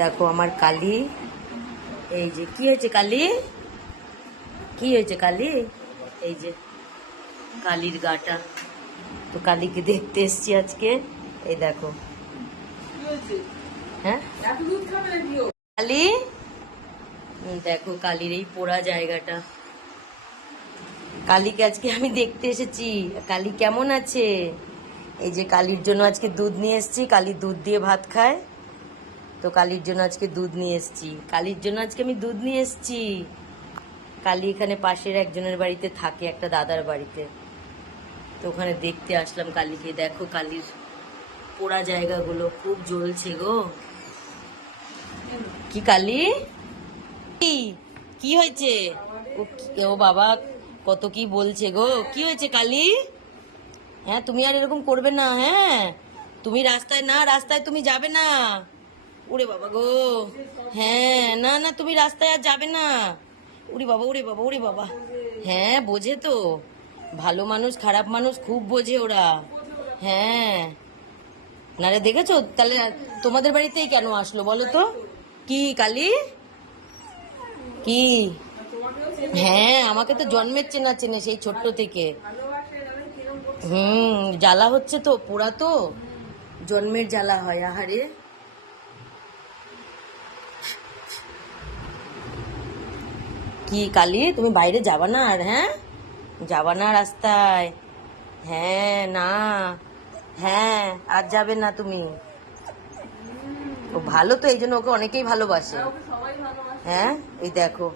দেখো আমার কালি, এই যে কি হয়েছে কালি, কি হয়েছে কালি, এই যে কালির গাটা। তো কালিকে দেখতে এসছি আজকে, এই দেখো। হ্যাঁ কালি, দেখো কালির এই পোড়া জায়গাটা। কালিকে আজকে আমি দেখতে এসেছি। কালি কেমন আছে? এই যে কালির জন্য আজকে দুধ নিয়ে এসেছি, কালি দুধ দিয়ে ভাত খায়, তো কালির জন্য আজকে দুধ নিয়ে এসেছি। কালির জন্য আজকে আমি দুধ নিয়ে এসেছি। কালি এখানে পাশের একজনের বাড়িতে থাকে, একটা দাদার বাড়িতে, তো ওখানে দেখতে আসলাম কালিকে। দেখো কালির পোড়া জায়গাগুলো খুব জ্বলছে গো। কি কালি, কি হয়েছে? ও বাবা, কত কি বলছে গো। কি হয়েছে কালি? হ্যাঁ তুমি আর এরকম করবে না, হ্যাঁ তুমি রাস্তায় না, রাস্তায় তুমি যাবে না। ওরে বাবা গো, হ্যাঁ না না তুমি রাস্তায় আর যাবে না। ওরে বাবা, ওরে বাবা, ওরে বাবা। হ্যাঁ বোঝে তো, ভালো মানুষ খারাপ মানুষ খুব বোঝে ওরা। হ্যাঁ না রে, দেখেছো? তাহলে তোমাদের বাড়িতেই কেন আসলো বলো তো? কি কালি, কি? হ্যাঁ আমাকে তো জন্মের চেনা চেনে, সেই ছোট্ট থেকে। জ্বালা হচ্ছে তো, পোড়া তো জন্মের জ্বালা হয়। আহারে, কি কালি তুমি বাইরে যাবা না আর? হ্যাঁ যাবা না রাস্তায়? হ্যাঁ না, হ্যাঁ আর যাবে না তুমি। ও ভালো তো, এই জন্য ওকে অনেকেই ভালোবাসে। হ্যাঁ এই দেখো,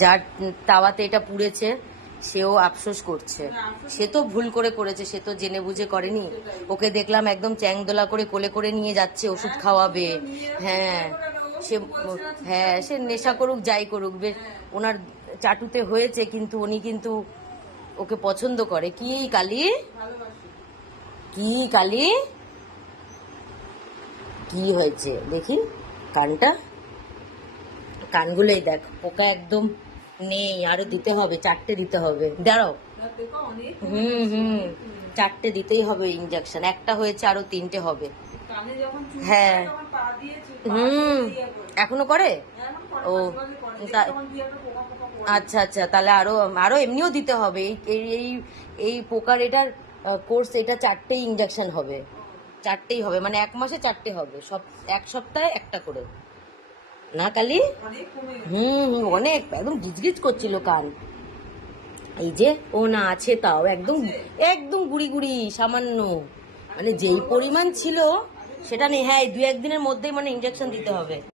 যার তাওয়াতে এটা পুড়েছে সেও আফসোস করছে। সে তো ভুল করে করেছে, সে তো জেনে বুঝে করেনি। ওকে দেখলাম একদম চ্যাংদোলা করে কোলে করে নিয়ে যাচ্ছে, ওষুধ খাওয়াবে। হ্যাঁ সে, হ্যাঁ সে নেশা করুক যাই করুক, বেশ ওনার চাটুতে হয়েছে, কিন্তু উনি কিন্তু ওকে পছন্দ করে। কি কালি, কি কালি, কি হয়েছে দেখি কানটা, কানগুলোই দেখ পোকা একদম নেই, আরো দিতে হবে, 4টে দিতে হবে। দাঁড়াও, হুম, 4টে দিতেই হবে ইঞ্জেকশন, একটা হয়েছে আরো 3টে হবে। হ্যাঁ এখনো করে? ও আচ্ছা আচ্ছা, তাহলে আরো আরো এমনিও দিতে হবে। এই এই এই পোকার এটার কোর্স, এটা 4টে ইঞ্জেকশন হবে, 4টেই হবে, মানে 1 মাসে 4টে হবে, সব 1 সপ্তাহে একটা করে। না কালি, অনেক, একদম গিজগিজ করছিল কান। এই যে ও না আছে, তাও একদম একদম গুড়ি গুড়ি সামান্য, মানে যেই পরিমাণ ছিল সেটা নেই। হ্যাঁ 2-1 দিনের মধ্যেই মানে ইঞ্জেকশন দিতে হবে।